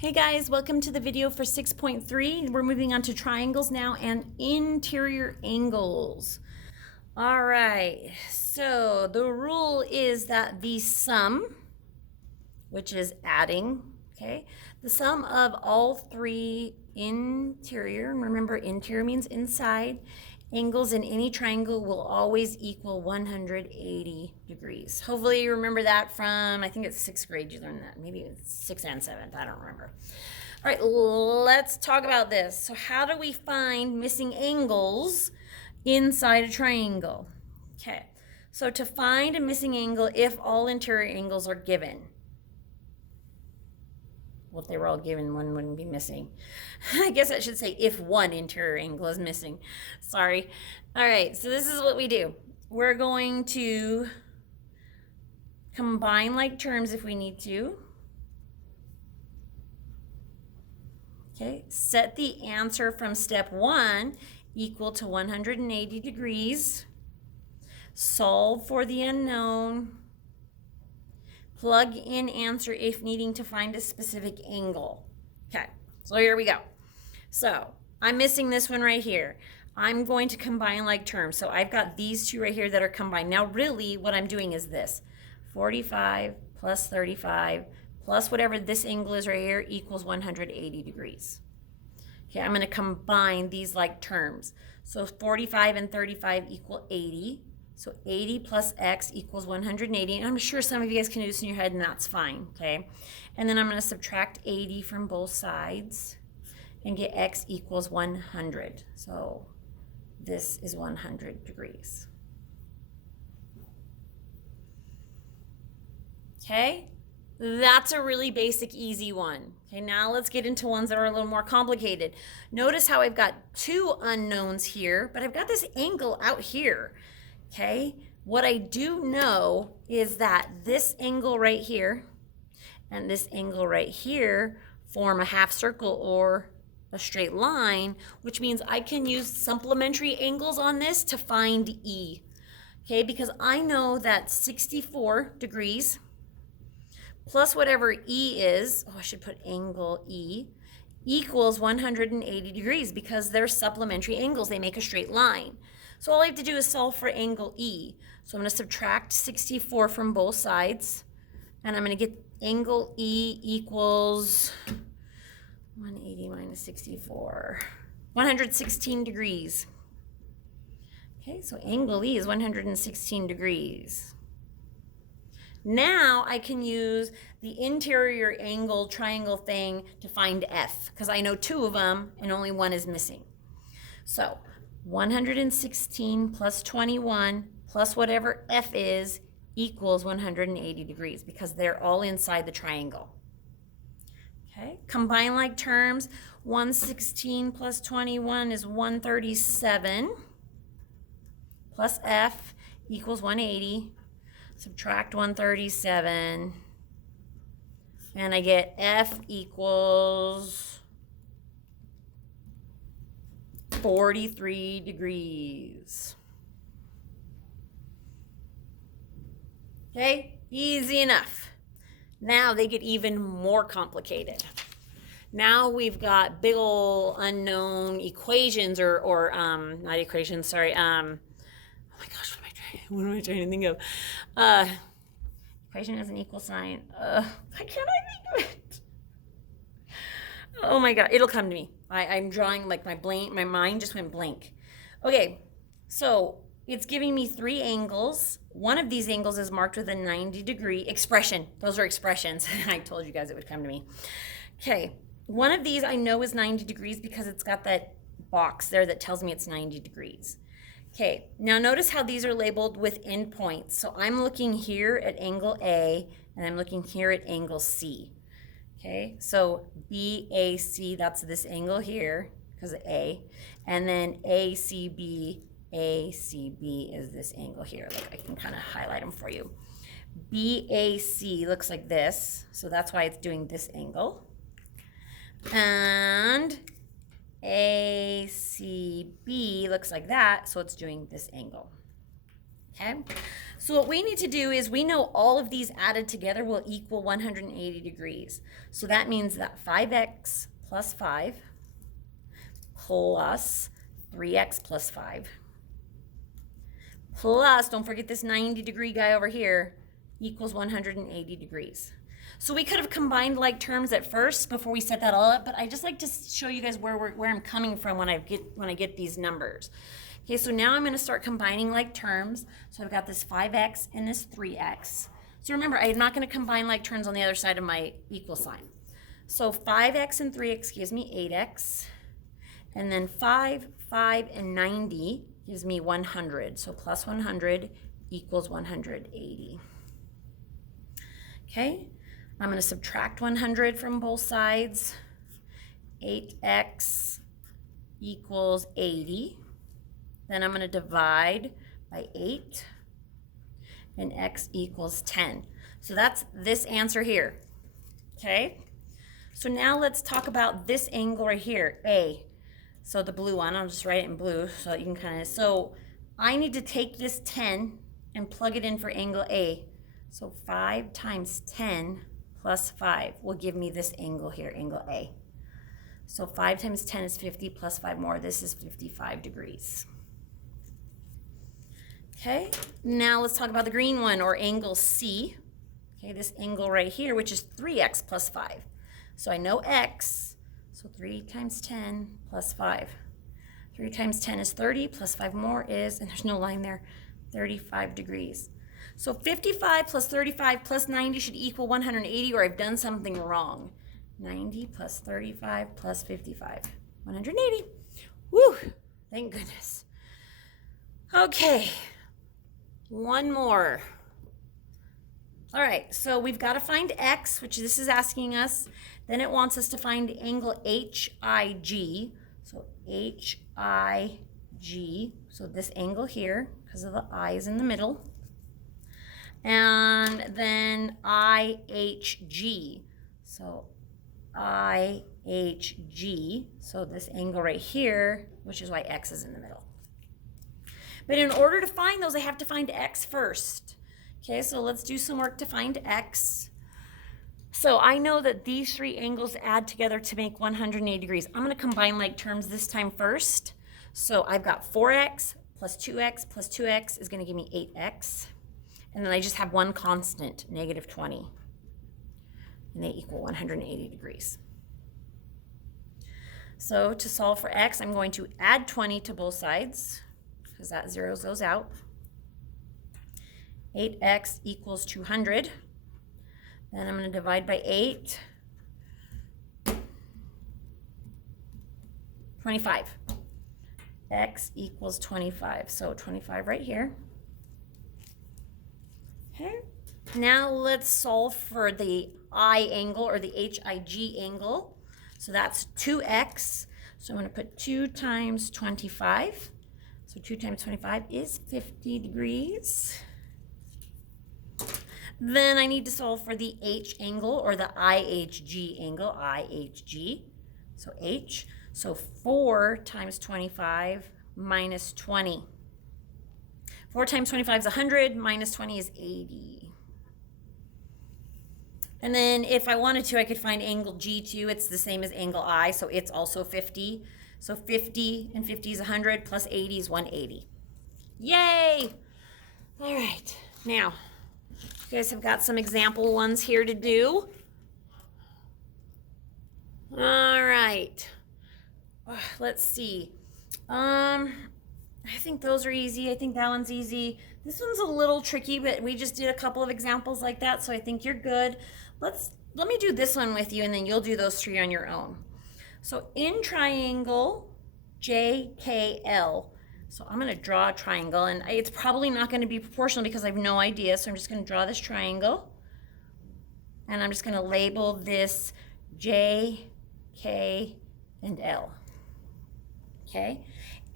Hey guys, welcome to the video for 6.3. We're moving on to triangles now and interior angles. All right, so the rule is that the sum, which is adding, okay, the sum of all three interior, and remember interior means inside, angles in any triangle will always equal 180 degrees. Hopefully you remember that from, I think it's 6th grade you learned that. Maybe it's 6th and 7th, I don't remember. All right, let's talk about this. So how do we find missing angles inside a triangle? Okay, so to find a missing angle if all interior angles are given. Well, if they were all given, one wouldn't be missing. I guess I should say if one interior angle is missing. Sorry. All right, so this is what we do. We're going to combine like terms if we need to. Okay, set the answer from step 1 equal to 180 degrees. Solve for the unknown. Plug in answer if needing to find a specific angle. Okay, so here we go. So I'm missing this one right here. I'm going to combine like terms. So I've got these two right here that are combined. Now really what I'm doing is this. 45 plus 35 plus whatever this angle is right here equals 180 degrees. Okay, I'm going to combine these like terms. So 45 and 35 equal 80. So 80 plus x equals 180. And I'm sure some of you guys can do this in your head and that's fine, okay? And then I'm going to subtract 80 from both sides and get x equals 100. So this is 100 degrees. Okay? That's a really basic, easy one. Okay, now let's get into ones that are a little more complicated. Notice how I've got two unknowns here, but I've got this angle out here. Okay, what I do know is that this angle right here and this angle right here form a half circle or a straight line, which means I can use supplementary angles on this to find E. Okay, because I know that 64 degrees plus whatever E is, I should put angle E, equals 180 degrees because they're supplementary angles. They make a straight line. So all I have to do is solve for angle E. So I'm going to subtract 64 from both sides. And I'm going to get angle E equals 180 minus 64. 116 degrees. Okay, so angle E is 116 degrees. Now I can use the interior angle triangle thing to find F, because I know two of them and only one is missing. So 116 plus 21 plus whatever F is equals 180 degrees because they're all inside the triangle. Okay, combine like terms. 116 plus 21 is 137 plus F equals 180. Subtract 137 and I get F equals 43 degrees. Okay, easy enough. Now they get even more complicated. Now we've got big ol' unknown equations or not equations, sorry. Oh my gosh, what am I trying to think of? Equation has an equal sign. Why can't I think of it? Oh my God, it'll come to me. I'm drawing like my mind just went blank. Okay, so it's giving me three angles. One of these angles is marked with a 90-degree expression. Those are expressions. I told you guys it would come to me. Okay, one of these I know is 90 degrees because it's got that box there that tells me it's 90 degrees. Okay, now notice how these are labeled with endpoints. So I'm looking here at angle A and I'm looking here at angle C. Okay, so BAC, that's this angle here because of A, and then ACB is this angle here. Look, I can kind of highlight them for you. BAC looks like this, so that's why it's doing this angle. And ACB looks like that, so it's doing this angle. Okay, so what we need to do is we know all of these added together will equal 180 degrees. So that means that 5x plus 5 plus 3x plus 5 plus, don't forget this 90-degree guy over here, equals 180 degrees. So we could have combined like terms at first before we set that all up, but I just like to show you guys where I'm coming from when I get these numbers. Okay, so now I'm going to start combining like terms. So I've got this 5x and this 3x. So remember, I'm not going to combine like terms on the other side of my equal sign. So 5x and 3x gives me 8x. And then 5, 5, and 90 gives me 100. So plus 100 equals 180. Okay, I'm going to subtract 100 from both sides. 8x equals 80. Then I'm going to divide by 8, and x equals 10. So that's this answer here, okay? So now let's talk about this angle right here, A. So the blue one, I'll just write it in blue so that you can kind of, so I need to take this 10 and plug it in for angle A. So 5 times 10 plus 5 will give me this angle here, angle A. So 5 times 10 is 50 plus 5 more, this is 55 degrees. Okay, now let's talk about the green one, or angle C. Okay, this angle right here, which is 3x plus 5. So I know x, so 3 times 10 plus 5. 3 times 10 is 30, plus 5 more is, and there's no line there, 35 degrees. So 55 plus 35 plus 90 should equal 180, or I've done something wrong. 90 plus 35 plus 55, 180. Woo, thank goodness. Okay. One more. All right, so we've got to find x, which this is asking us. Then it wants us to find angle HIG. So HIG, so this angle here, because of the I is in the middle. And then IHG. So IHG, so this angle right here, which is why x is in the middle. But in order to find those, I have to find x first. Okay, so let's do some work to find x. So I know that these three angles add together to make 180 degrees. I'm going to combine like terms this time first. So I've got 4x plus 2x plus 2x is going to give me 8x. And then I just have one constant, negative 20. And they equal 180 degrees. So to solve for x, I'm going to add 20 to both sides, because that zeros those out. 8x equals 200. Then I'm going to divide by 8. 25. X equals 25. So 25 right here. Okay. Now let's solve for the I angle, or the HIG angle. So that's 2x. So I'm going to put 2 times 25. So 2 times 25 is 50 degrees. Then I need to solve for the H angle, or the IHG angle, IHG. So H, so 4 times 25 minus 20. 4 times 25 is 100, minus 20 is 80. And then if I wanted to, I could find angle G2. It's the same as angle I, so it's also 50. So 50 and 50 is 100, plus 80 is 180. Yay! All right, now, you guys have got some example ones here to do. All right, let's see. I think those are easy. I think that one's easy. This one's a little tricky, but we just did a couple of examples like that, so I think you're good. Let me do this one with you, and then you'll do those three on your own. So in triangle JKL, so I'm going to draw a triangle, and it's probably not going to be proportional because I have no idea, so I'm just going to draw this triangle, and I'm just going to label this J, K, and L. Okay?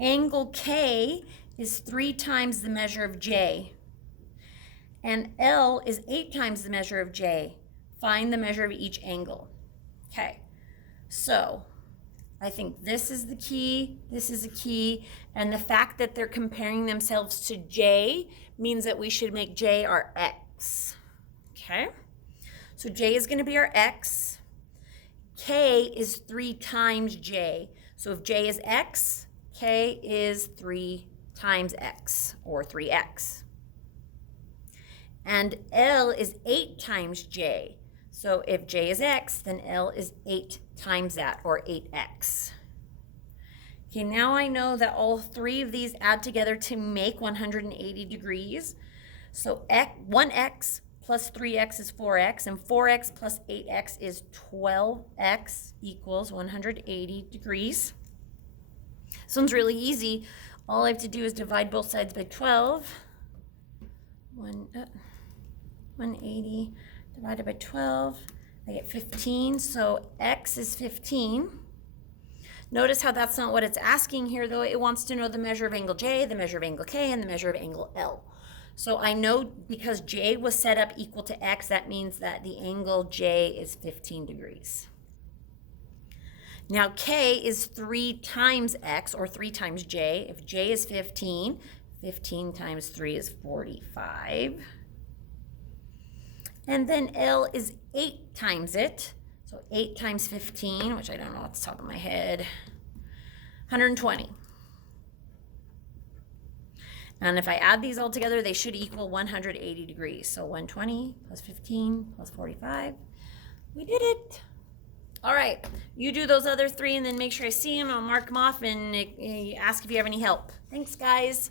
Angle K is 3 times the measure of J, and L is 8 times the measure of J. Find the measure of each angle. Okay, so I think this is the key, this is a key, and the fact that they're comparing themselves to J means that we should make J our X. Okay? So J is going to be our X. K is 3 times J. So if J is X, K is 3 times X, or 3X. And L is 8 times J. So if J is X, then L is 8 times that, or 8X. Okay, now I know that all 3 of these add together to make 180 degrees. So 1X plus 3X is 4X, and 4X plus 8X is 12X equals 180 degrees. This one's really easy. All I have to do is divide both sides by 12. 180 divided by 12, I get 15, so X is 15. Notice how that's not what it's asking here, though. It wants to know the measure of angle J, the measure of angle K, and the measure of angle L. So I know because J was set up equal to X, that means that the angle J is 15 degrees. Now K is 3 times X, or 3 times J. If J is 15, 15 times 3 is 45. And then L is 8 times it. So 8 times 15, which I don't know off the top of my head, 120. And if I add these all together, they should equal 180 degrees. So 120 plus 15 plus 45. We did it. All right, you do those other 3 and then make sure I see them. I'll mark them off and ask if you have any help. Thanks, guys.